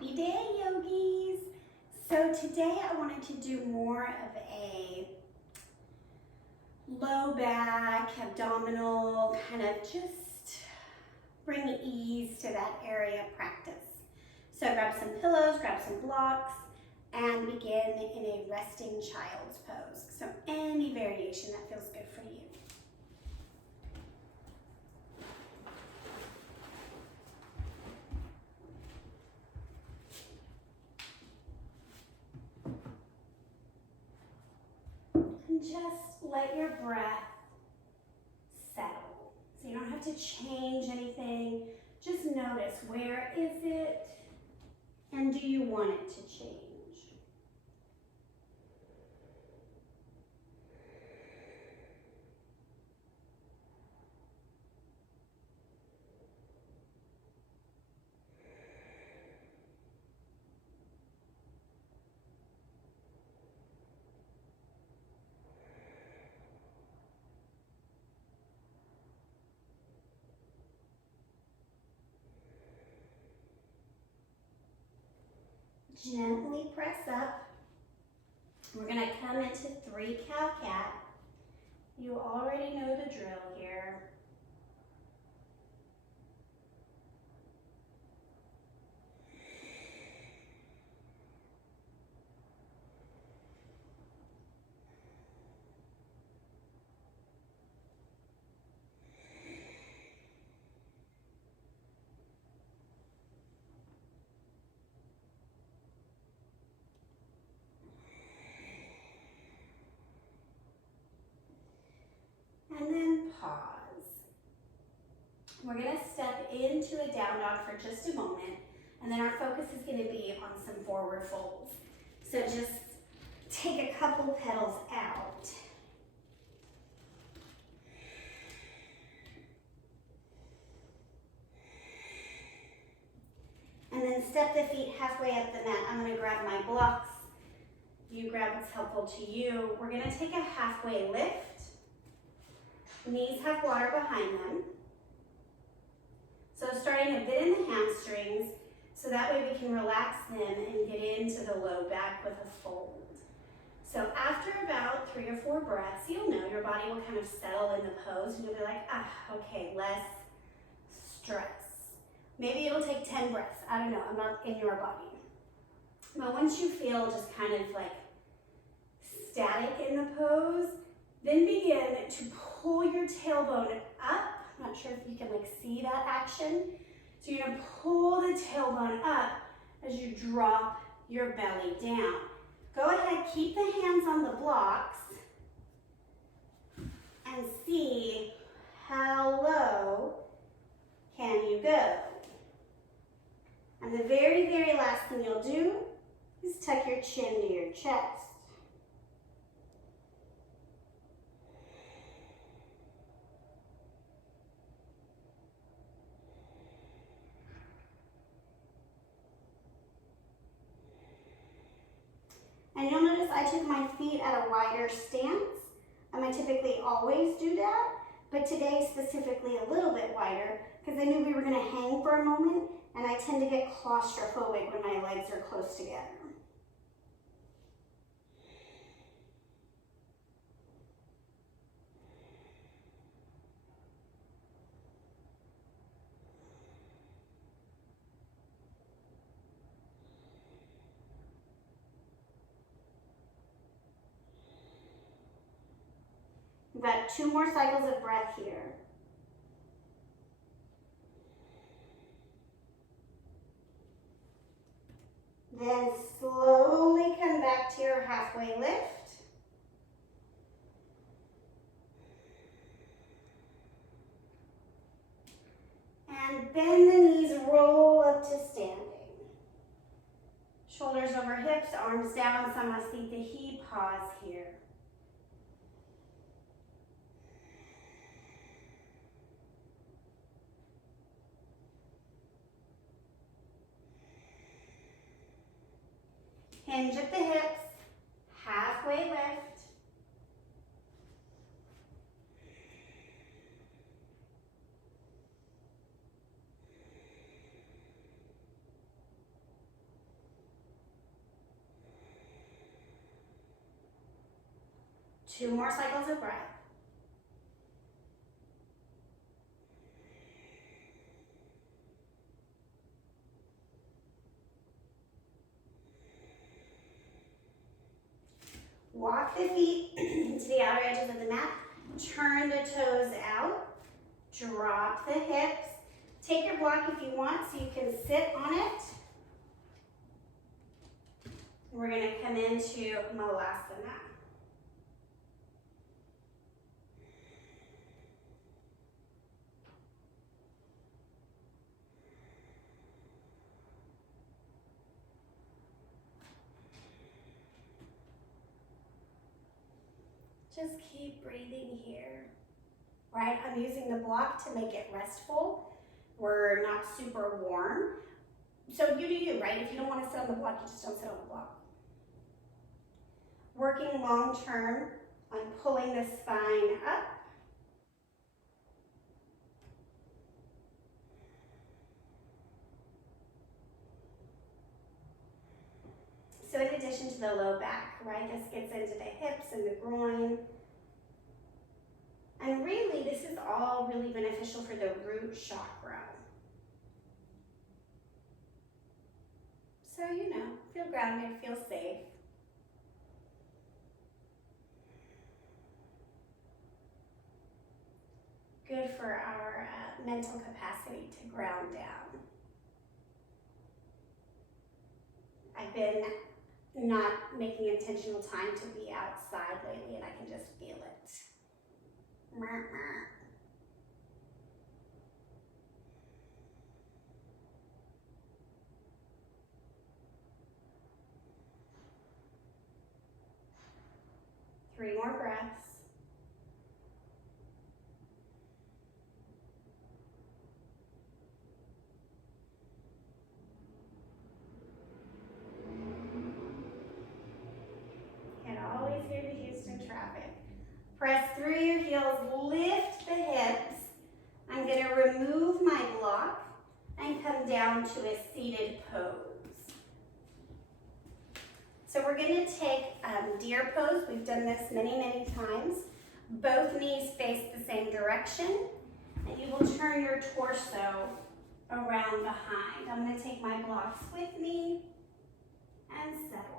Happy day, yogis! So today I wanted to do more of a low back, abdominal, kind of just bring ease to that area of practice. So grab some pillows, grab some blocks, and begin in a resting child's pose. So any variation that feels good for you. And just let your breath settle. So you don't have to change anything. Just notice, where is it? And do you want it to change? Gently press up. We're going to come into 3 cow-cat. You already know the drill here. And then pause. We're going to step into a down dog for just a moment, and then our focus is going to be on some forward folds. So just take a couple petals out. And then step the feet halfway up the mat. I'm going to grab my blocks. You grab what's helpful to you. We're going to take a halfway lift. Knees have water behind them. So starting a bit in the hamstrings, so that way we can relax them and get into the low back with a fold. So after about 3 or 4 breaths, you'll know your body will kind of settle in the pose and you'll be like, okay, less stress. Maybe it'll take 10 breaths. I don't know, I'm not in your body. But once you feel just kind of like static in the pose, then begin to pull your tailbone up. I'm not sure if you can see that action. So you're gonna pull the tailbone up as you drop your belly down. Go ahead, keep the hands on the blocks and see how low can you go. And the very, very last thing you'll do is tuck your chin to your chest. And you'll notice I took my feet at a wider stance. I typically always do that, but today specifically a little bit wider because I knew we were going to hang for a moment, and I tend to get claustrophobic when my legs are close together. We've got 2 more cycles of breath here. Then slowly come back to your halfway lift. And bend the knees, roll up to standing. Shoulders over hips, arms down, Samasthita. Pause here. Hinge at the hips, halfway lift. 2 more cycles of breath. Walk the feet to the outer edges of the mat. Turn the toes out. Drop the hips. Take your block if you want so you can sit on it. We're going to come into Malasana. Just keep breathing here. Right, I'm using the block to make it restful. We're not super warm. So you do you, right? If you don't want to sit on the block, you just don't sit on the block. Working long term on pulling the spine up. So in addition to the low back, right, this gets into the hips and the groin. And really, this is all really beneficial for the root chakra. So, you know, feel grounded, feel safe. Good for our mental capacity to ground down. I've been not making intentional time to be outside lately, and I can just feel it. 3 more breaths. And always hear the Houston traffic. Press through your heels, lift the hips. I'm going to remove my block and come down to a seated pose. So we're going to take deer pose. We've done this many, many times. Both knees face the same direction, and you will turn your torso around behind. I'm going to take my blocks with me and settle.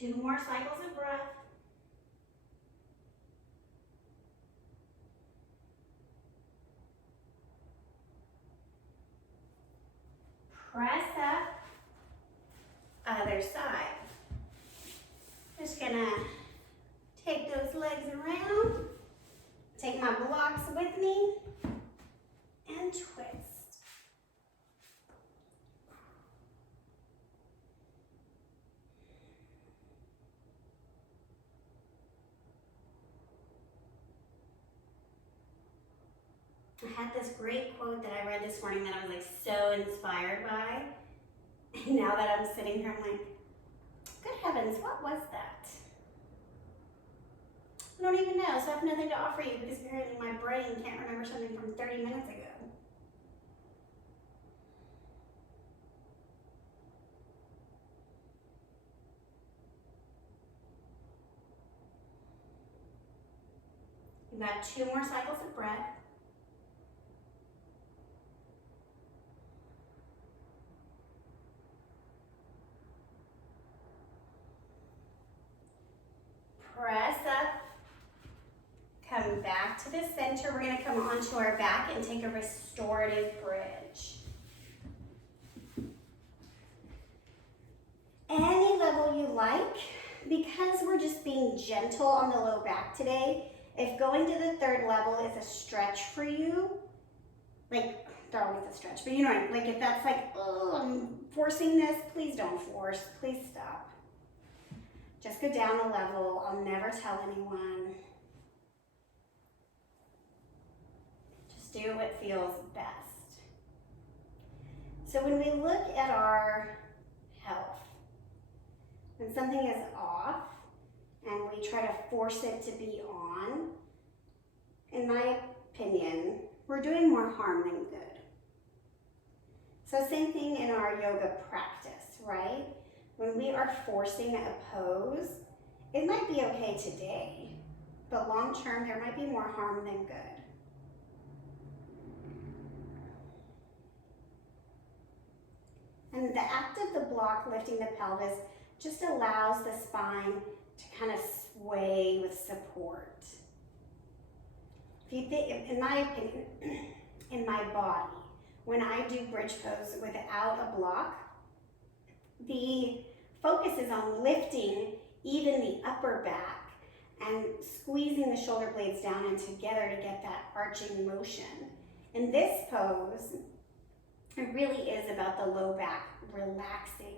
Two more cycles of breath. Press up, other side. Just gonna take those legs around, take my blocks with me, and twist. I had this great quote that I read this morning that I was like so inspired by. And now that I'm sitting here, I'm like, good heavens, what was that? I don't even know, so I have nothing to offer you because apparently my brain can't remember something from 30 minutes ago. You've got 2 more cycles of breath. Press up, come back to the center. We're going to come onto our back and take a restorative bridge. Any level you like, because we're just being gentle on the low back today. If going to the 3rd level is a stretch for you, like, they're always a stretch, but you know what I mean? Like if that's like, oh, I'm forcing this, please don't force, please stop. Just go down a level. I'll never tell anyone. Just do what feels best. So when we look at our health, when something is off and we try to force it to be on, in my opinion, we're doing more harm than good. So same thing in our yoga practice, right? When we are forcing a pose, it might be okay today, but long term there might be more harm than good. And the act of the block lifting the pelvis just allows the spine to kind of sway with support. If you think, in my opinion, in my body, when I do bridge pose without a block, the focus is on lifting even the upper back and squeezing the shoulder blades down and together to get that arching motion. In this pose, it really is about the low back relaxing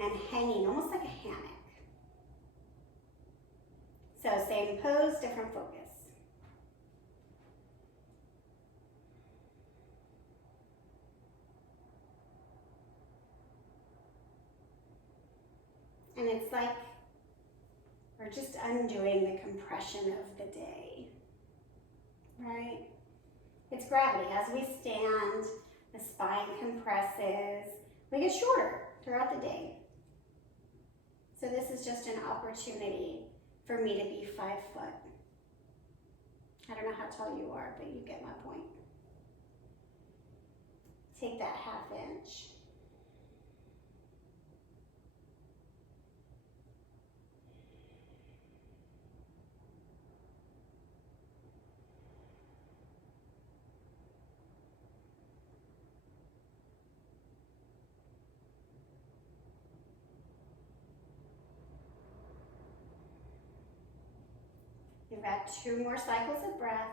and hanging almost like a hammock. So same pose, different focus. And it's like we're just undoing the compression of the day, right? It's gravity. As we stand, the spine compresses. We get shorter throughout the day. So this is just an opportunity for me to be 5 foot. I don't know how tall you are, but you get my point. Take that 1/2 inch. You've got 2 more cycles of breath.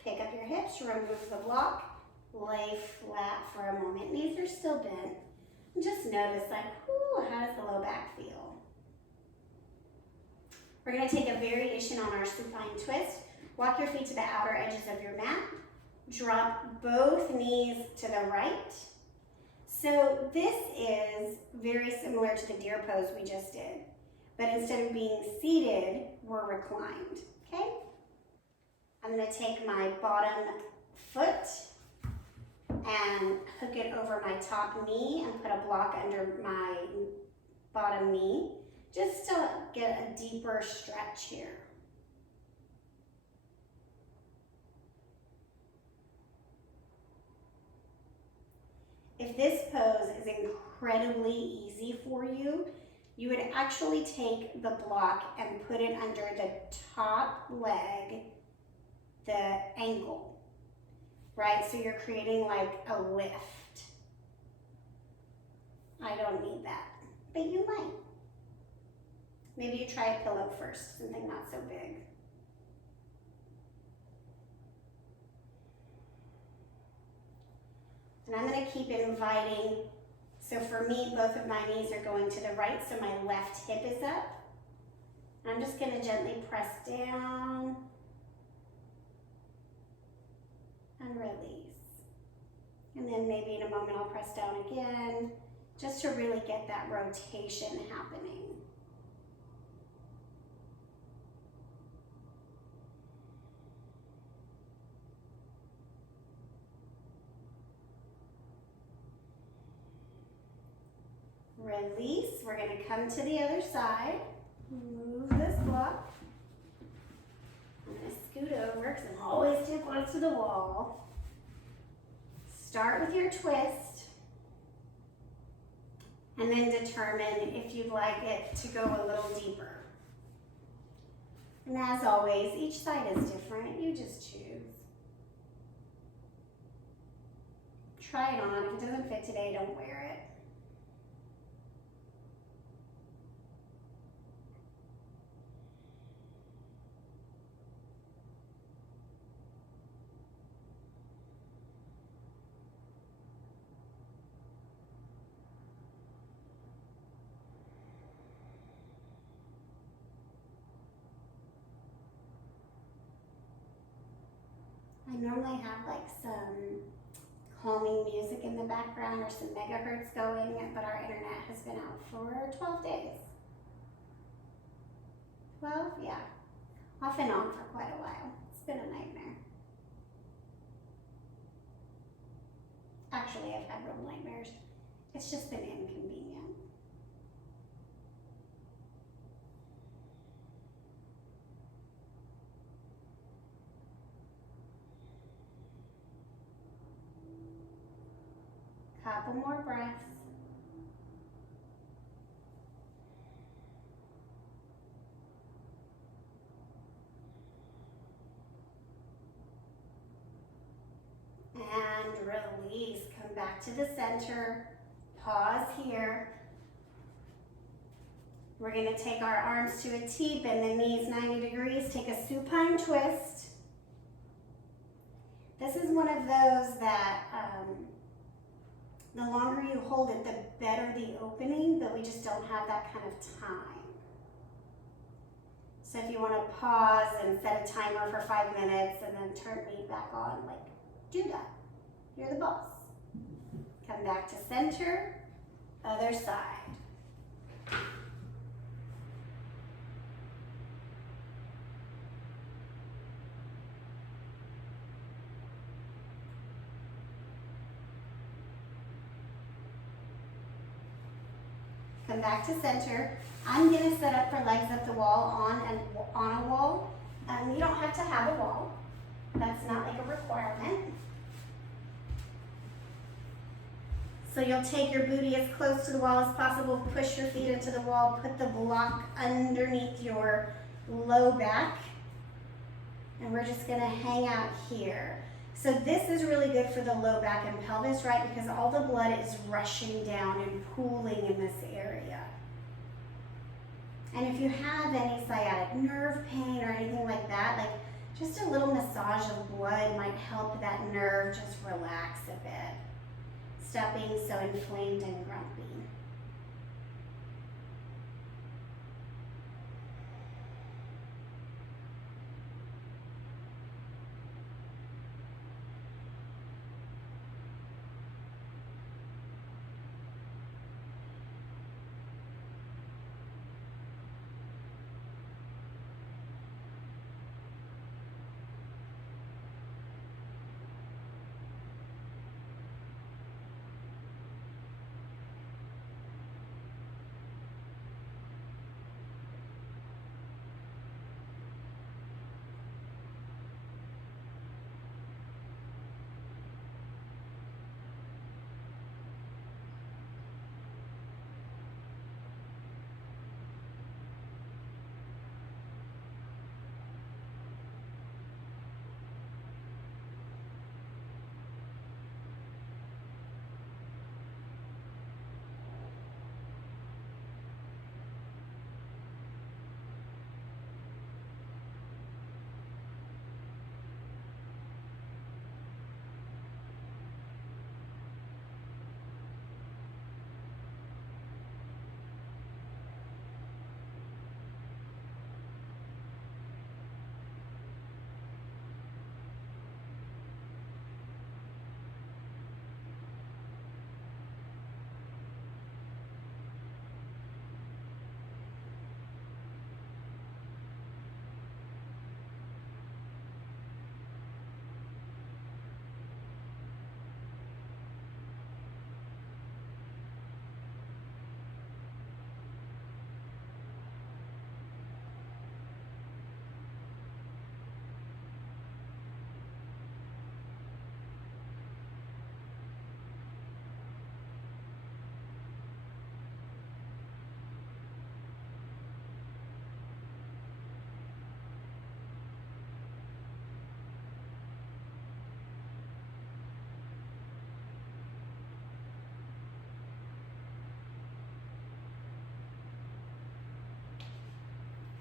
Pick up your hips, remove the block, lay flat for a moment. Knees are still bent. And just notice, like, whoo, how does the low back feel? We're going to take a variation on our supine twist. Walk your feet to the outer edges of your mat. Drop both knees to the right. So this is very similar to the deer pose we just did, but instead of being seated, we're reclined, okay? I'm gonna take my bottom foot and hook it over my top knee and put a block under my bottom knee, just to get a deeper stretch here. If this pose is incredibly easy for you, you would actually take the block and put it under the top leg, the ankle, right? So you're creating like a lift. I don't need that, but you might. Maybe you try a pillow first, something not so big. And I'm going to keep inviting. So for me, both of my knees are going to the right, so my left hip is up. I'm just going to gently press down and release. And then maybe in a moment I'll press down again, just to really get that rotation happening. Release. We're going to come to the other side. Move this block. I'm going to scoot over because I'm always too close to the wall. Start with your twist. And then determine if you'd like it to go a little deeper. And as always, each side is different. You just choose. Try it on. If it doesn't fit today, don't wear it. I normally have like some calming music in the background or some megahertz going, but our internet has been out for 12 days. 12? Yeah. Off and on for quite a while. It's been a nightmare. Actually, I've had real nightmares. It's just been inconvenient. Couple more breaths. And release. Come back to the center. Pause here. We're going to take our arms to a T, bend the knees 90 degrees. Take a supine twist. This is one of those that the longer you hold it, the better the opening, but we just don't have that kind of time. So if you want to pause and set a timer for 5 minutes and then turn me back on, like, do that. You're the boss. Come back to center, other side. Come back to center. I'm going to set up for legs up the wall on a wall. You don't have to have a wall. That's not like a requirement. So you'll take your booty as close to the wall as possible, push your feet into the wall, put the block underneath your low back, and we're just going to hang out here. So this is really good for the low back and pelvis, right? Because all the blood is rushing down and pooling in this area. And if you have any sciatic nerve pain or anything like that, like just a little massage of blood might help that nerve just relax a bit. Stop being so inflamed and grumpy.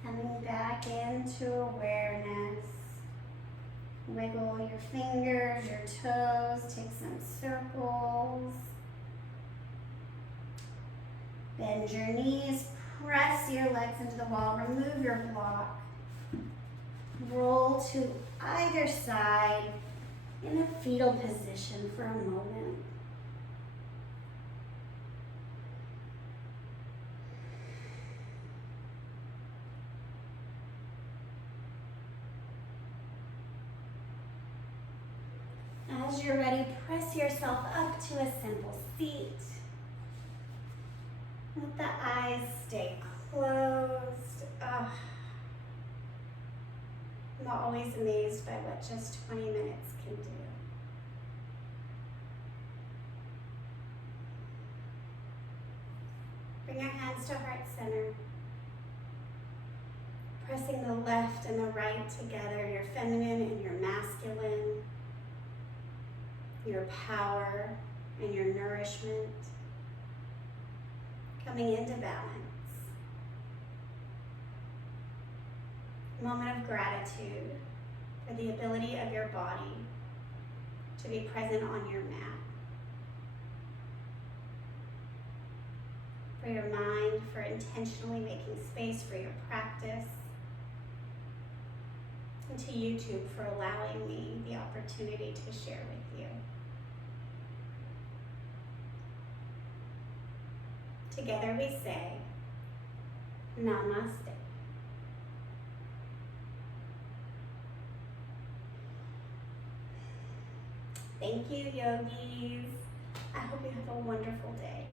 Coming back into awareness. Wiggle your fingers, your toes, take some circles. Bend your knees, press your legs into the wall, remove your block. Roll to either side, in a fetal position for a moment. As you're ready, press yourself up to a simple seat. Let the eyes stay closed. I'm always amazed by what just 20 minutes can do. Bring your hands to heart center. Pressing the left and the right together, your feminine and your masculine, your power and your nourishment, coming into balance. Moment of gratitude for the ability of your body to be present on your mat. For your mind, for intentionally making space for your practice. And to YouTube for allowing me the opportunity to share with you. Together we say, Namaste. Thank you, yogis. I hope you have a wonderful day.